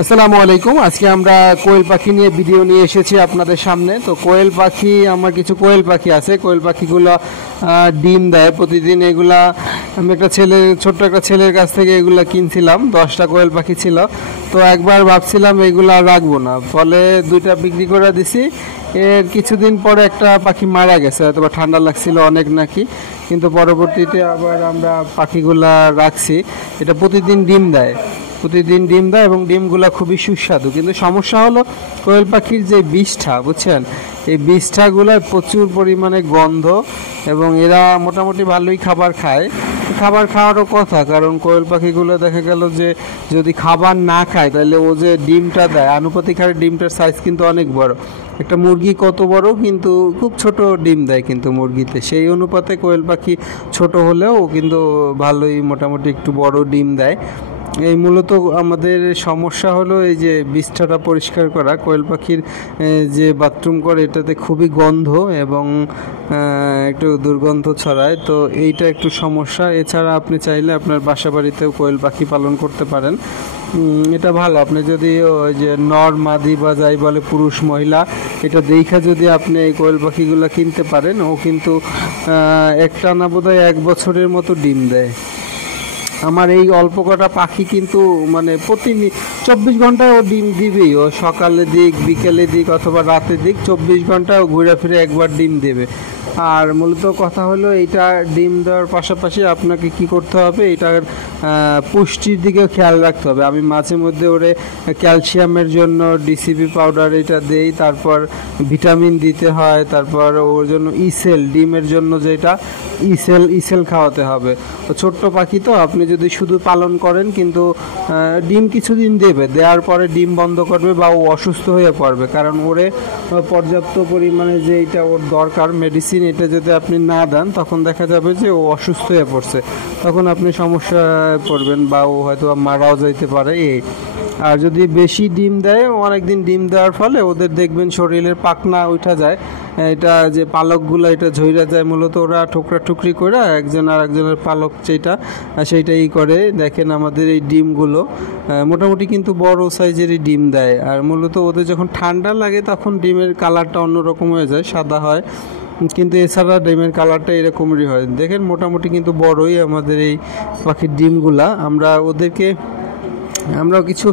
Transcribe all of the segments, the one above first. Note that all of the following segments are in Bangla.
আসসালামু আলাইকুম। আজকে আমরা কোয়েল পাখি নিয়ে ভিডিও নিয়ে এসেছি আপনাদের সামনে। তো কোয়েল পাখি, আমার কিছু কোয়েল পাখি আছে। কোয়েল পাখিগুলো ডিম দেয় প্রতিদিন। এগুলা আমি ছোট্ট একটা ছেলের কাছ থেকে এগুলা কিনছিলাম। 10টা কোয়েল পাখি ছিল। তো একবার ভাবছিলাম এগুলা রাখবো না, ফলে 2টা বিক্রি করে দিছি। এর কিছুদিন পরে একটা পাখি মারা গেছে, হয়তো ঠান্ডা লাগছিল অনেক নাকি। কিন্তু পরবর্তীতে আবার আমরা পাখিগুলা রাখছি। এটা প্রতিদিন ডিম দেয় এবং ডিমগুলা খুবই সুস্বাদু। কিন্তু সমস্যা হলো কোয়েল পাখির যে বিষ্ঠা, বুঝছেন, এই বিষ্ঠাগুলার প্রচুর পরিমাণে গন্ধ, এবং এরা মোটামুটি ভালোই খাবার খায়। খাবার খাওয়ারও কথা, কারণ কোয়েল পাখিগুলো দেখা গেল যে যদি খাবার না খায় তাহলে ও যে ডিমটা দেয়, আনুপাতিক হারে ডিমটার সাইজ কিন্তু অনেক বড়। একটা মুরগি কত বড়, কিন্তু খুব ছোট ডিম দেয় কিন্তু মুরগিতে। সেই অনুপাতে কোয়েল পাখি ছোট হলেও কিন্তু ভালোই মোটামুটি একটু বড় ডিম দেয়। এই মূলত আমাদের সমস্যা হলো এই যে বিষ্ঠাটা পরিষ্কার করা। কোয়েল পাখির যে বাথরুম করে এটাতে খুবই গন্ধ এবং একটু দুর্গন্ধ ছড়ায়। তো এইটা একটু সমস্যা। এছাড়া আপনি চাইলে আপনার বাসা বাড়িতেও কোয়েল পাখি পালন করতে পারেন। এটা ভালো। আপনি যদি ওই যে নর মাদি বা যাই বলে পুরুষ মহিলা, এটা দেখা যদি আপনি এই কোয়েল পাখিগুলো কিনতে পারেন, ও কিন্তু একটা না বোধহয় 1 বছরের মতো ডিম দেয়। আমার এই অল্প কটা পাখি কিন্তু মানে 24 ঘন্টায় ও ডিম দিবেই। ও সকালে দিক, বিকেলে দিক, অথবা রাতে দিক, 24 ঘন্টায় ও ঘুরে ফিরে একবার ডিম দেবে। আর মূলত কথা হলো এইটা ডিম দেওয়ার পাশাপাশি আপনাকে কি করতে হবে, এটার পুষ্টির দিকে খেয়াল রাখতে হবে। আমি মাঝে মধ্যে ওরে ক্যালসিয়ামের জন্য ডিসিপি পাউডার এটা দেই, তারপর ভিটামিন দিতে হয়, তারপর ওর জন্য ইসেল, ডিমের জন্য যেটা ইসেল খাওয়াতে হবে। তো ছোট্ট পাখি তো, আপনি যদি শুধু পালন করেন কিন্তু ডিম কিছুদিন দেওয়ার পরে ডিম বন্ধ করবে বা ও অসুস্থ হয়ে পড়বে। কারণ ওরে পর্যাপ্ত পরিমাণে যে এটা ওর দরকার মেডিসিন, এটা যদি আপনি না দেন তখন দেখা যাবে যে ও অসুস্থ হয়ে পড়ছে। তখন আপনি সমস্যায় পড়বেন বা ও হয়তো মারাও যাইতে পারে। আর যদি বেশি ডিম দেয়, অনেকদিন ডিম দেওয়ার ফলে ওদের দেখবেন শরীরের পাখনা উঠা যায়, এটা যে পালকগুলো এটা ঝইরা যায়। মূলত ওরা ঠোকরা ঠুকরি করে একজন আর একজনের পালক সেইটাই করে। দেখেন আমাদের এই ডিমগুলো মোটামুটি কিন্তু বড় সাইজেরই ডিম দেয়। আর মূলত ওদের যখন ঠান্ডা লাগে তখন ডিমের কালারটা অন্যরকম হয়ে যায়, সাদা হয়। কিন্তু এছাড়া ডিমের কালারটা এরকমই হয়। দেখেন মোটামুটি কিন্তু বড়ই আমাদের এই পাখির ডিমগুলা। আমরাও কিছু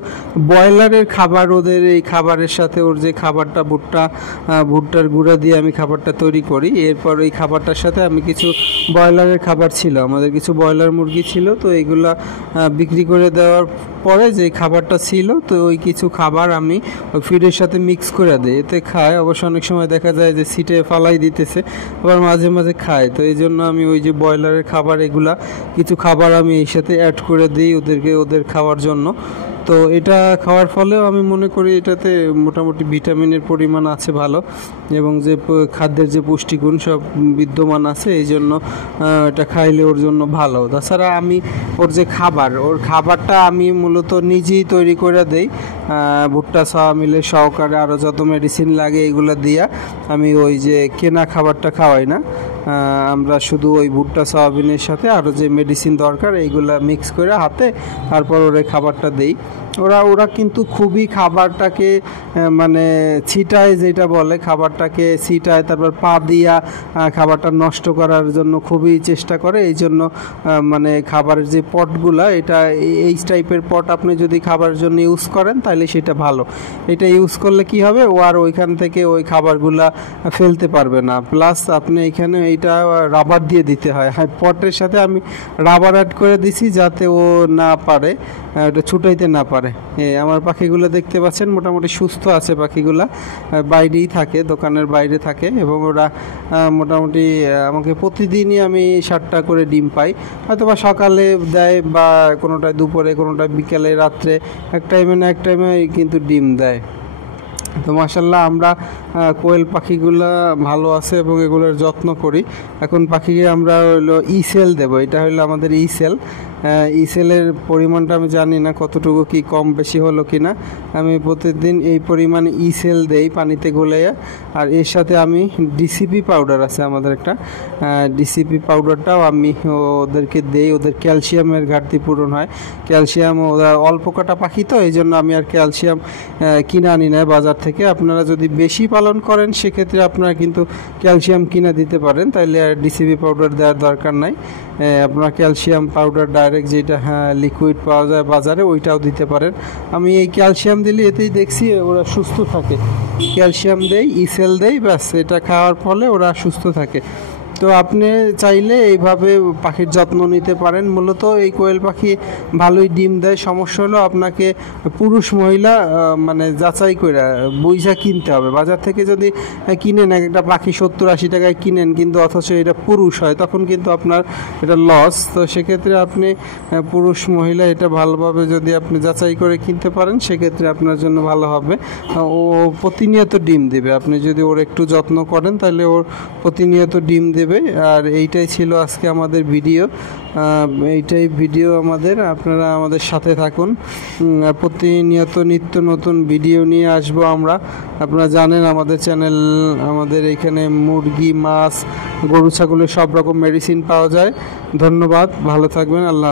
ব্রয়লারের খাবার, ওদের এই খাবারের সাথে ওর যে খাবারটা ভুট্টার গুঁড়া দিয়ে আমি খাবারটা তৈরি করি। এরপর ওই খাবারটার সাথে আমি কিছু ব্রয়লারের খাবার ছিল, আমাদের কিছু ব্রয়লার মুরগি ছিল, তো এইগুলা বিক্রি করে দেওয়ার পরে যে খাবারটা ছিল, তো ওই কিছু খাবার আমি ওই ফিডের সাথে মিক্স করে দিই, এতে খায়। অবশ্য অনেক সময় দেখা যায় যে সিটে ফালাই দিতেছে, আবার মাঝে মাঝে খায়। তো এই জন্য আমি ওই যে ব্রয়লারের খাবার, এগুলা কিছু খাবার আমি এই সাথে অ্যাড করে দিই ওদের খাওয়ার জন্য। তো এটা খাওয়ার ফলেও আমি মনে করি এটাতে মোটামুটি ভিটামিনের পরিমাণ আছে ভালো, এবং যে খাদ্যের যে পুষ্টিগুণ সব বিদ্যমান আছে, এই জন্য এটা খাইলে ওর জন্য ভালো। তাছাড়া আমি ওর যে ওর খাবারটা আমি মূলত নিজেই তৈরি করে দেই, ভুট্টা ছাওয়া মিলে সহকারে, আরও যত মেডিসিন লাগে এইগুলো দিয়া আমি ওই যে কেনা খাবারটা খাওয়াই না। আমরা শুধু ওই ভুট্টা সয়াবিনের সাথে আরও যে মেডিসিন দরকার এইগুলা মিক্স করে হাতে, তারপর ওরা খাবারটা দেই। ওরা কিন্তু খুবই খাবারটাকে মানে ছিটায়, যেটা বলে খাবারটাকে ছিটায়, তারপর পা দিয়া খাবারটা নষ্ট করার জন্য খুবই চেষ্টা করে। এই জন্য মানে খাবারের যে পটগুলা, এটা এই টাইপের পট আপনি যদি খাবারের জন্য ইউজ করেন তাহলে সেটা ভালো। এটা ইউজ করলে কি হবে, ও আর ওইখান থেকে ওই খাবারগুলা ফেলতে পারবে না। প্লাস আপনি এখানে এইটা রাবার দিয়ে দিতে হয়। হ্যাঁ, পটের সাথে আমি রাবার অ্যাড করে দিছি যাতে ও না পারে, ওটা ছুটাইতে না পারে। আমার পাখিগুলো দেখতে পাচ্ছেন মোটামুটি সুস্থ আছে। পাখিগুলা বাইরেই থাকে, দোকানের বাইরে থাকে, এবং ওরা মোটামুটি আমাকে প্রতিদিনই আমি 7টা করে ডিম পাই। হয়তো বা সকালে দেয়, বা কোনোটায় দুপুরে, কোনোটায় বিকালে, রাত্রে, এক টাইমে কিন্তু ডিম দেয়। তো মাশাআল্লাহ আমরা কোয়েল পাখিগুলো ভালো আছে এবং এগুলোর যত্ন করি। এখন পাখিকে আমরা হলো ইসেল দেবো, এটা হলো আমাদের ইসেল। ইসেলের পরিমাণটা আমি জানি না কতটুকু কি কম বেশি হলো কি না। আমি প্রতিদিন এই পরিমাণ ইসেল দেই পানিতে গলাইয়া। আর এর সাথে আমি ডিসিপি পাউডার আছে আমাদের একটা, ডিসিপি পাউডারটাও আমি ওদেরকে দেই, ওদের ক্যালসিয়ামের ঘাটতি পূরণ হয়। ক্যালসিয়াম ওরা অল্প কাটা পাখি তো, এই জন্য আমি আর ক্যালসিয়াম কিনে আনি না বাজার থেকে। আপনারা যদি বেশি পালন করেন সেক্ষেত্রে আপনারা কিন্তু ক্যালসিয়াম কিনে দিতে পারেন, তাইলে আর ডিসিপি পাউডার দেওয়ার দরকার নাই। আপনার ক্যালসিয়াম পাউডার ডাইরেক্ট যেটা লিকুইড পাওয়া যায় বাজারে ওইটাও দিতে পারেন। আমি এই ক্যালসিয়াম দিলে এতেই দেখছি ওরা সুস্থ থাকে। ক্যালসিয়াম দেই, ইসেল দেই, ব্যাস এটা খাওয়ার ফলে ওরা সুস্থ থাকে। তো আপনি চাইলে এইভাবে পাখির যত্ন নিতে পারেন। মূলত এই কোয়েল পাখি ভালোই ডিম দেয়। সমস্যা হলো আপনাকে পুরুষ মহিলা মানে যাচাই করে বুঝা কিনতে হবে। বাজার থেকে যদি কিনেন একটা পাখি 70-80 টাকায় কিনেন, কিন্তু অথচ এটা পুরুষ হয়, তখন কিন্তু আপনার এটা লস। তো সেক্ষেত্রে আপনি পুরুষ মহিলা এটা ভালোভাবে যদি আপনি যাচাই করে কিনতে পারেন সেক্ষেত্রে আপনার জন্য ভালো হবে। ও প্রতিনিয়ত ডিম দেবে, আপনি যদি ওর একটু যত্ন করেন তাহলে ওর প্রতিনিয়ত ডিম দেবে। আর এইটাই ছিল আজকে আমাদের ভিডিও, এইটাই ভিডিও আমাদের। আপনারা আমাদের সাথে থাকুন, প্রতিনিয়ত নিত্য নতুন ভিডিও নিয়ে আসবো আমরা। আপনারা জানেন আমাদের চ্যানেল, আমাদের এখানে মুরগি, মাছ, গরু, ছাগলের সব রকম মেডিসিন পাওয়া যায়। ধন্যবাদ, ভালো থাকবেন, আল্লাহ।